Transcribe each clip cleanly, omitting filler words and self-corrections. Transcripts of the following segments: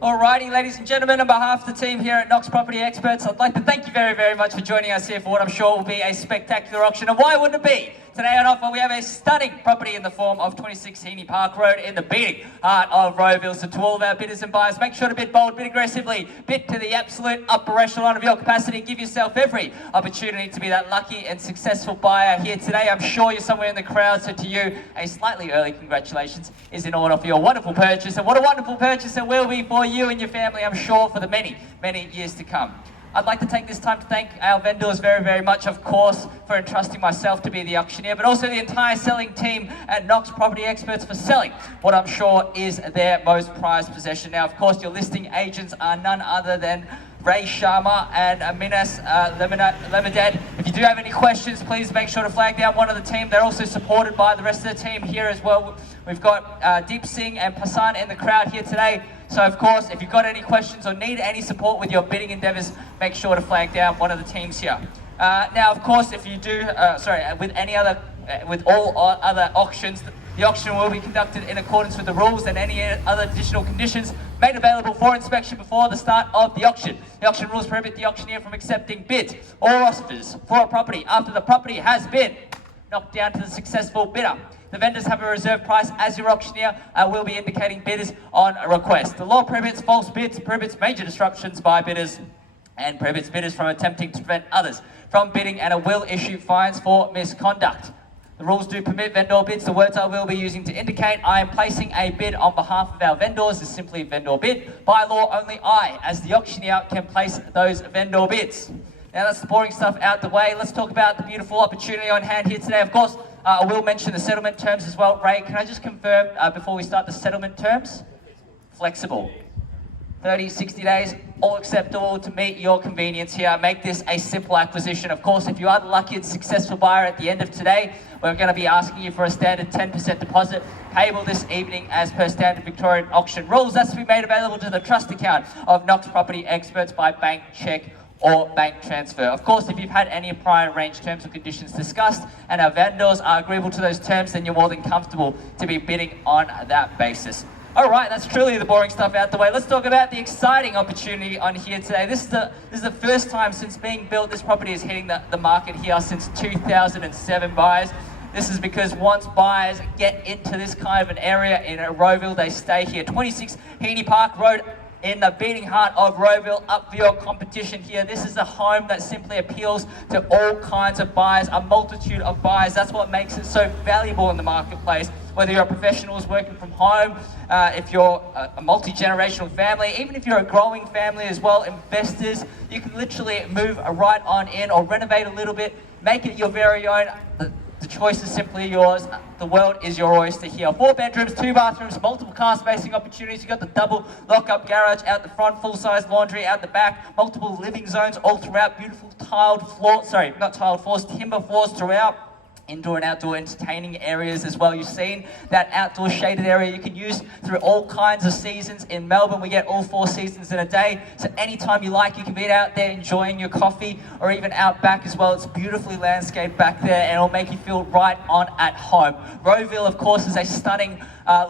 Alrighty, ladies and gentlemen, on behalf of the team here at Knox Property Experts, I'd like to thank you very, very much for joining us here for what I'm sure will be a spectacular auction. And why wouldn't it be? Today on offer, we have a stunning property in the form of 26 Heaney Park Road in the beating heart of Rowville. So to all of our bidders and buyers, make sure to bid bold, bid aggressively, bid to the absolute upper echelon of your capacity. Give yourself every opportunity to be that lucky and successful buyer here today. I'm sure you're somewhere in the crowd, so to you, a slightly early congratulations is in order for your wonderful purchase. And what a wonderful purchase it will be for you and your family, I'm sure, for the many, many years to come. I'd like to take this time to thank our vendors very, very much, of course, for entrusting myself to be the auctioneer, but also the entire selling team at Knox Property Experts for selling what I'm sure is their most prized possession. Now, of course, your listing agents are none other than Ray Sharma and Aminas Lemadad. If you do have any questions, please make sure to flag down one of the team. They're also supported by the rest of the team here as well. We've got Deep Singh and Pasan in the crowd here today. So of course, if you've got any questions or need any support with your bidding endeavors, make sure to flag down one of the teams here. Now, of course, if you do, with all other auctions, the auction will be conducted in accordance with the rules and any other additional conditions made available for inspection before the start of the auction. The auction rules prohibit the auctioneer from accepting bids or offers for a property after the property has been knocked down to the successful bidder. The vendors have a reserve price as your auctioneer will be indicating bidders on a request. The law prohibits false bids, prohibits major disruptions by bidders, and prohibits bidders from attempting to prevent others from bidding, and it will issue fines for misconduct. The rules do permit vendor bids. The words I will be using to indicate I am placing a bid on behalf of our vendors is simply vendor bid. By law, only I, as the auctioneer, can place those vendor bids. Now that's the boring stuff out the way. Let's talk about the beautiful opportunity on hand here today. Of course, I will mention the settlement terms as well. Ray, can I just confirm before we start the settlement terms? Flexible. 30, 60 days, all acceptable to meet your convenience here. Make this a simple acquisition. Of course, if you are the lucky and successful buyer at the end of today, we're going to be asking you for a standard 10% deposit payable this evening as per standard Victorian auction rules. That's to be made available to the trust account of Knox Property Experts by bank, cheque, or bank transfer. Of course, if you've had any prior arranged terms or conditions discussed and our vendors are agreeable to those terms, then you're more than comfortable to be bidding on that basis. All right, that's truly the boring stuff out the way. Let's talk about the exciting opportunity on here today. This is the first time since being built this property is hitting the market here since 2007, buyers. This is because once buyers get into this kind of an area in Rowville, they stay here. 26 Heaney Park Road in the beating heart of Rowville, up for your competition here. This is a home that simply appeals to all kinds of buyers, a multitude of buyers. That's what makes it so valuable in the marketplace. Whether you're a professional working from home, if you're a multi-generational family, even if you're a growing family as well, investors, you can literally move right on in or renovate a little bit, make it your very own. The choice is simply yours. The world is your oyster here. 4 bedrooms, 2 bathrooms, multiple car spacing opportunities. You've got the double lock-up garage out the front, full-size laundry out the back, multiple living zones all throughout, beautiful tiled floors, sorry, not tiled floors, timber floors throughout. Indoor and outdoor entertaining areas as well. You've seen that outdoor shaded area you can use through all kinds of seasons. In Melbourne, we get all 4 seasons in a day. So anytime you like, you can be out there enjoying your coffee or even out back as well. It's beautifully landscaped back there and it'll make you feel right on at home. Rowville, of course, is a stunning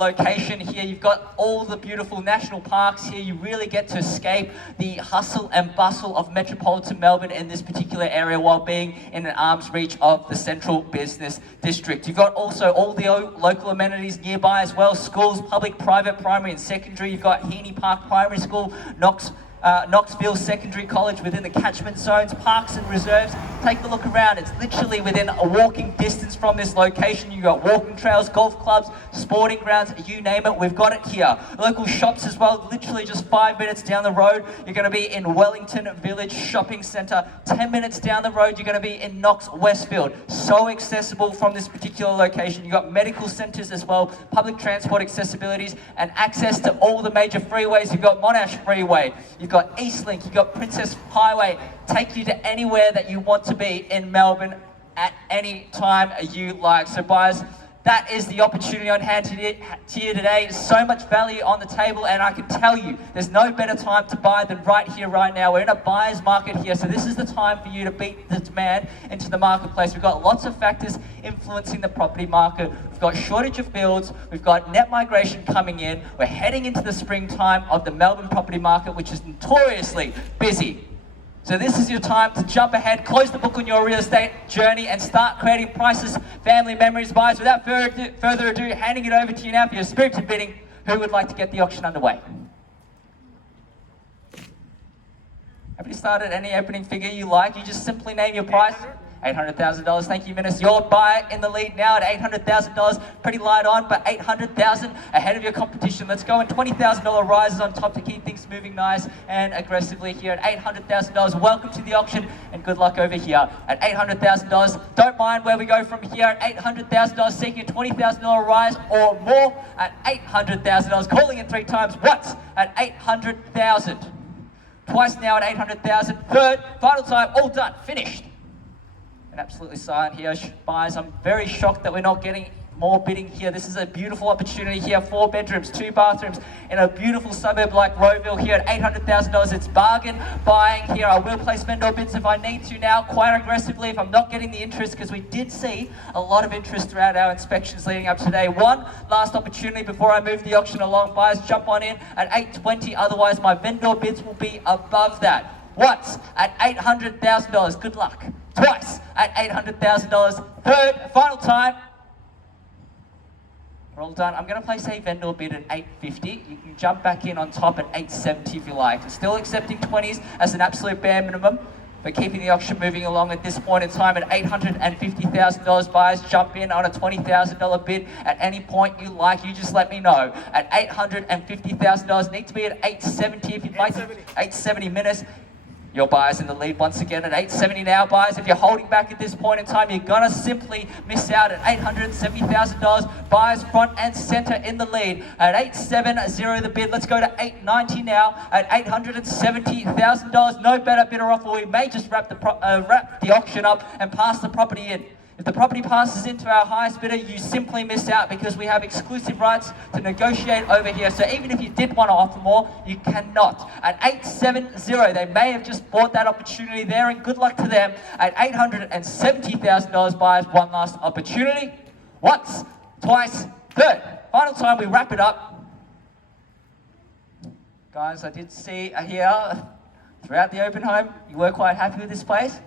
location here. You've got all the beautiful national parks here. You really get to escape the hustle and bustle of metropolitan Melbourne in this particular area while being in an arm's reach of the central business district. You've got also all the local amenities nearby as well. Schools, public, private, primary and secondary. You've got Heaney Park Primary School, Knoxville Secondary College within the catchment zones, parks and reserves. Take a look around. It's literally within a walking distance from this location. You've got walking trails, golf clubs, sporting grounds, you name it, we've got it here. Local shops as well, literally just 5 minutes down the road. You're going to be in Wellington Village Shopping Centre. 10 minutes down the road, you're going to be in Knox Westfield. So accessible from this particular location. You've got medical centres as well, public transport accessibilities, and access to all the major freeways. You've got Monash Freeway. You've got Eastlink, you've got Princess Highway, take you to anywhere that you want to be in Melbourne at any time you like. So buyers, that is the opportunity on hand to you today. So much value on the table, and I can tell you, there's no better time to buy than right here, right now. We're in a buyer's market here, so this is the time for you to beat the demand into the marketplace. We've got lots of factors influencing the property market. We've got shortage of builds, we've got net migration coming in, we're heading into the springtime of the Melbourne property market, which is notoriously busy. So this is your time to jump ahead, close the book on your real estate journey, and start creating priceless family memories. Buyers, without further ado, handing it over to you now for your spirited bidding. Who would like to get the auction underway? Have you started any opening figure you like? You just simply name your price. $800,000. Thank you, Minister. Your buyer in the lead now at $800,000. Pretty light on, but $800,000 ahead of your competition. Let's go, and $20,000 rises on top to keep things moving nice and aggressively here at $800,000. Welcome to the auction, and good luck over here at $800,000. Don't mind where we go from here at $800,000, seeking a $20,000 rise or more at $800,000. Calling in 3 times once at $800,000. Twice now at $800,000. Third, final time, all done, finished. Absolutely silent here. Buyers, I'm very shocked that we're not getting more bidding here. This is a beautiful opportunity here. 4 bedrooms, 2 bathrooms in a beautiful suburb like Rowville here at $800,000. It's bargain buying here. I will place vendor bids if I need to now, quite aggressively if I'm not getting the interest, because we did see a lot of interest throughout our inspections leading up today. One last opportunity before I move the auction along. Buyers, jump on in at $820. Otherwise, my vendor bids will be above that. Once at $800,000. Good luck. Twice at $800,000. Third, final time. We're all done. I'm going to place a vendor bid at $850. You can jump back in on top at $870 if you like. Still accepting 20s as an absolute bare minimum, but keeping the auction moving along at this point in time at $850,000. Buyers, jump in on a $20,000 bid at any point you like. You just let me know. At $850,000. Need to be at $870 if you'd like. $870 minutes. Your buyers in the lead once again at $870 now. Buyers, if you're holding back at this point in time, you're gonna simply miss out at $870,000. Buyers front and center in the lead at $870 the bid. Let's go to $890 now at $870,000. No better bidder offer. We may just wrap the auction up and pass the property in. If the property passes into our highest bidder, you simply miss out, because we have exclusive rights to negotiate over here. So even if you did want to offer more, you cannot. At $870, they may have just bought that opportunity there, and good luck to them. At $870,000, buyers, one last opportunity. Once, twice, third. Final time, we wrap it up. Guys, I did see here throughout the open home, you were quite happy with this place.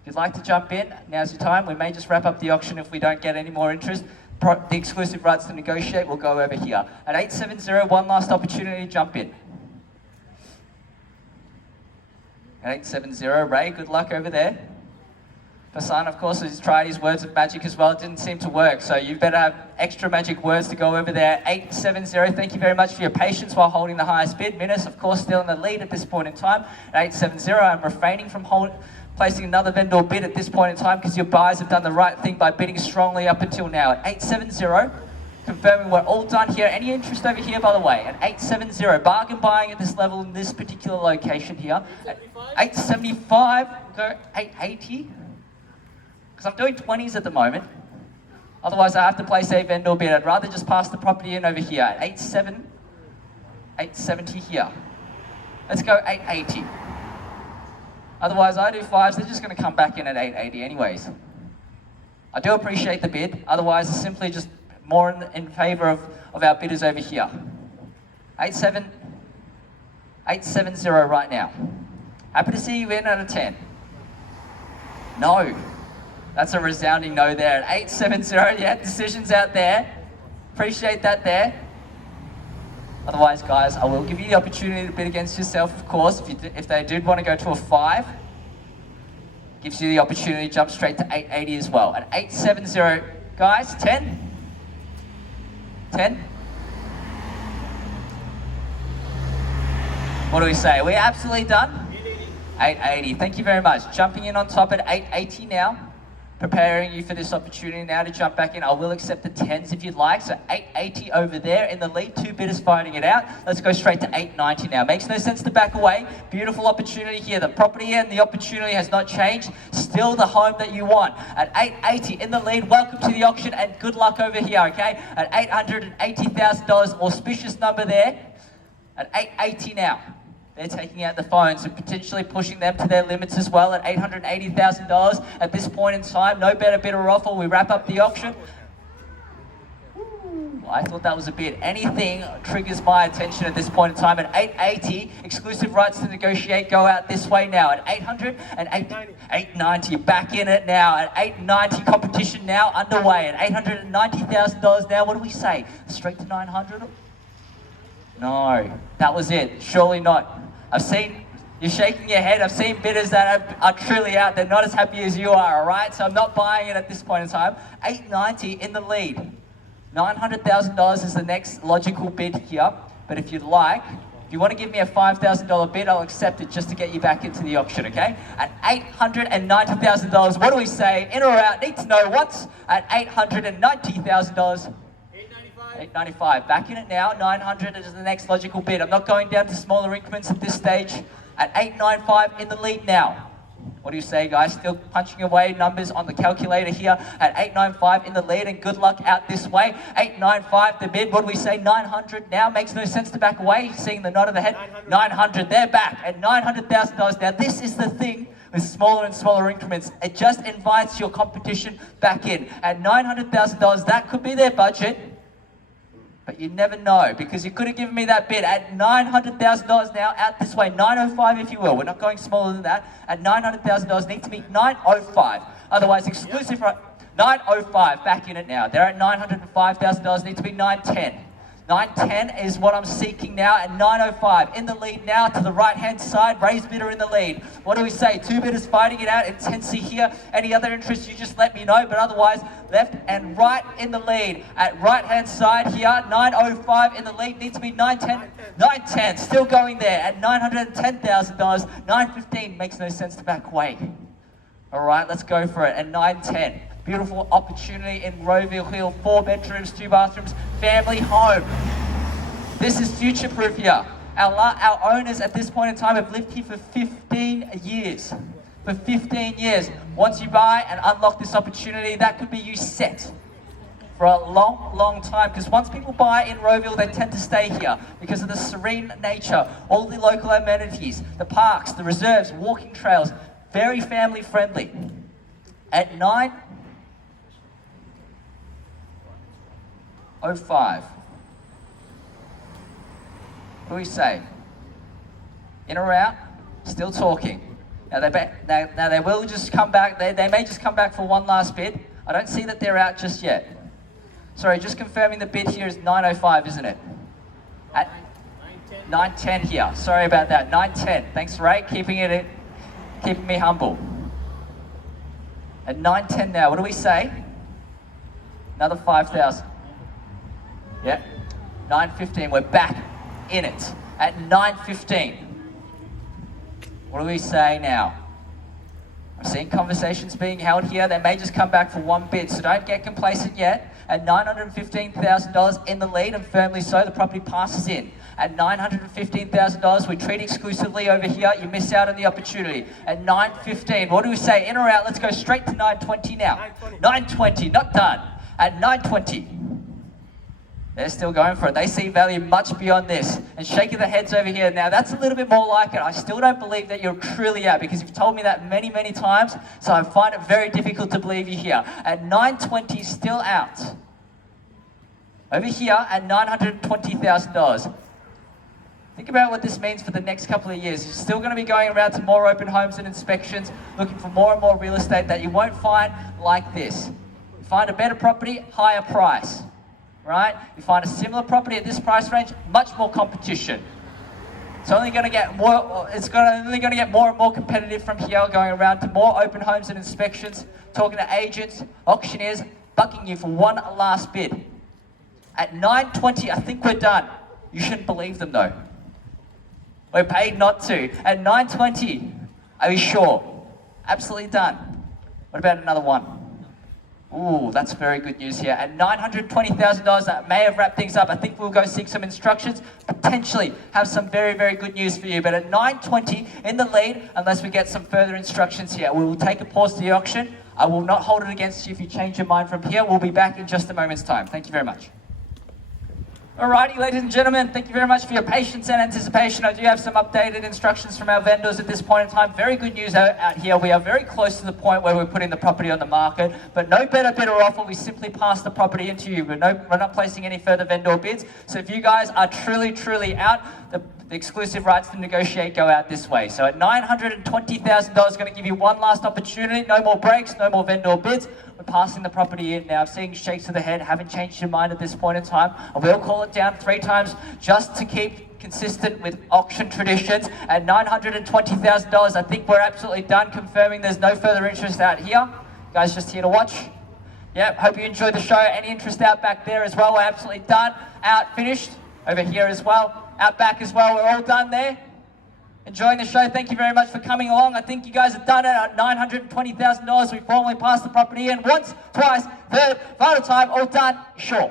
If you'd like to jump in, now's your time. We may just wrap up the auction if we don't get any more interest. The exclusive rights to negotiate will go over here. At $870, one last opportunity to jump in. At $870, Ray, good luck over there. Hassan, of course, has tried his words of magic as well. It didn't seem to work, so you better have extra magic words to go over there. $870, thank you very much for your patience while holding the highest bid. Minas, of course, still in the lead at this point in time. At $870, I'm refraining from placing another vendor bid at this point in time, because your buyers have done the right thing by bidding strongly up until now. At $870, confirming we're all done here. Any interest over here, by the way? At $870, bargain buying at this level in this particular location here. At $875, go $880, because I'm doing 20s at the moment. Otherwise, I have to place a vendor bid. I'd rather just pass the property in over here at $870 here. Let's go $880. Otherwise, I do 5s, they're just going to come back in at $880 anyways. I do appreciate the bid. Otherwise, it's simply just more in favour of our bidders over here. 870 right now. Happy to see you in out of 10. No. That's a resounding no there. At 870, yeah, decisions out there. Appreciate that there. Otherwise, guys, I will give you the opportunity to bid against yourself, of course. If they did want to go to a 5, gives you the opportunity to jump straight to $880 as well. At 870, guys, 10? 10? What do we say? Are we absolutely done? 880. Thank you very much. Jumping in on top at 880 now. preparing you for this opportunity now to jump back in. I will accept the 10s if you'd like. So 880 over there in the lead. 2 bidders fighting it out. Let's go straight to 890 now. Makes no sense to back away. Beautiful opportunity here. The property and the opportunity has not changed. Still the home that you want. At 880 in the lead. Welcome to the auction and good luck over here, okay? At $880,000, auspicious number there. At 880 now. They're taking out the phones and potentially pushing them to their limits as well at $880,000 at this point in time. No better bid or offer. We wrap up the auction. I thought that was a bid. Anything triggers my attention at this point in time. At 880, exclusive rights to negotiate go out this way now. At 800 and 890, back in it now. At 890, competition now underway. At $890,000 now, what do we say? Straight to 900? No, that was it. Surely not. I've seen, you're shaking your head. I've seen bidders that are truly out. They're not as happy as you are, all right? So I'm not buying it at this point in time. 890 in the lead. $900,000 is the next logical bid here. But if you'd like, if you want to give me a $5,000 bid, I'll accept it just to get you back into the auction, okay? At $890,000, what do we say? In or out? Need to know what's at $890,000. $895, back in it now. 900 is the next logical bid. I'm not going down to smaller increments at this stage. At 895 in the lead now. What do you say, guys? Still punching away numbers on the calculator here. At 895 in the lead, and good luck out this way. 895 the bid. What do we say? 900 now. Makes no sense to back away. Seeing the nod of the head. 900. They're back at $900,000. Now this is the thing with smaller and smaller increments. It just invites your competition back in. At $900,000, that could be their budget. But you never know, because you could have given me that bid at $900,000 now, out this way, 905 if you will. We're not going smaller than that. At $900,000, need to meet 905. Otherwise, exclusive, 905, back in it now. They're at $905,000, need to be 910. 910 is what I'm seeking now at 905. In the lead now to the right-hand side, raised bidder in the lead. What do we say? 2 bidders fighting it out, intensity here. Any other interest, you just let me know, but otherwise, left and right in the lead. At right-hand side here, 905 in the lead, needs to be 910. 910, still going there at $910,000. 915 makes no sense to back away. All right, let's go for it at 910. Beautiful opportunity in Rowville, 4 bedrooms, 2 bathrooms, family home. This is future-proof here. Our owners at this point in time have lived here for 15 years. For 15 years. Once you buy and unlock this opportunity, that could be you set for a long, long time. Because once people buy in Rowville, they tend to stay here because of the serene nature, all the local amenities, the parks, the reserves, walking trails, very family friendly. At 905. What do we say? In or out? Still talking. Now they will just come back. They may just come back for one last bid. I don't see that they're out just yet. Sorry, just confirming the bid here is 905, isn't it? At 910 here. Sorry about that. 910. Thanks, Ray. Keeping me humble. At 910 now. What do we say? Another 5,000. Yeah. 915. We're back in it at 915. What do we say now? I'm seeing conversations being held here. They may just come back for one bid, so don't get complacent yet. At $915,000 in the lead, and firmly so, the property passes in. At $915,000, we treat exclusively over here. You miss out on the opportunity. At $915, what do we say? In or out? Let's go straight to $920 now. $920, not done. At $920. They're still going for it. They see value much beyond this. And shaking their heads over here. Now, that's a little bit more like it. I still don't believe that you're truly out, because you've told me that many, many times. So I find it very difficult to believe you here. At $920, still out. Over here at $920,000. Think about what this means for the next couple of years. You're still going to be going around to more open homes and inspections, looking for more and more real estate that you won't find like this. You find a better property, higher price. Right? You find a similar property at this price range, much more competition. It's only going to get more. Only going to get more and more competitive from here, going around to more open homes and inspections, talking to agents, auctioneers, bucking you for one last bid. At $920, I think we're done. You shouldn't believe them though. We're paid not to. At $920, are you sure? Absolutely done. What about another one? Ooh, that's very good news here. At $920,000, that may have wrapped things up. I think we'll go seek some instructions, potentially have some very, very good news for you. But at 920 in the lead, unless we get some further instructions here, we will take a pause to the auction. I will not hold it against you if you change your mind from here. We'll be back in just a moment's time. Thank you very much. Alrighty, ladies and gentlemen, thank you very much for your patience and anticipation. I do have some updated instructions from our vendors at this point in time. Very good news out here. We are very close to the point where we're putting the property on the market, but no better offer. We simply pass the property into you. We're not placing any further vendor bids. So if you guys are truly out, the exclusive rights to negotiate go out this way. So at $920,000, going to give you one last opportunity. No more breaks, no more vendor bids. We're passing the property in now. Seeing shakes of the head, haven't changed your mind at this point in time. I will call it down 3 times just to keep consistent with auction traditions. At $920,000, I think we're absolutely done, confirming there's no further interest out here. You guys just here to watch? Yep, hope you enjoyed the show. Any interest out back there as well? We're absolutely done. Out, finished. Over here as well. Out back as well. We're all done there. Enjoying the show. Thank you very much for coming along. I think you guys have done it at $920,000. We formally passed the property in once, twice, third, final time, all done, sure.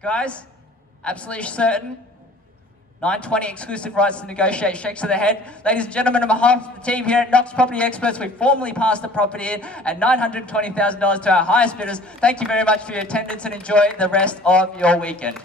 Guys, absolutely certain. 920 exclusive rights to negotiate. Shakes of the head. Ladies and gentlemen, on behalf of the team here at Knox Property Experts, we formally passed the property in at $920,000 to our highest bidders. Thank you very much for your attendance and enjoy the rest of your weekend.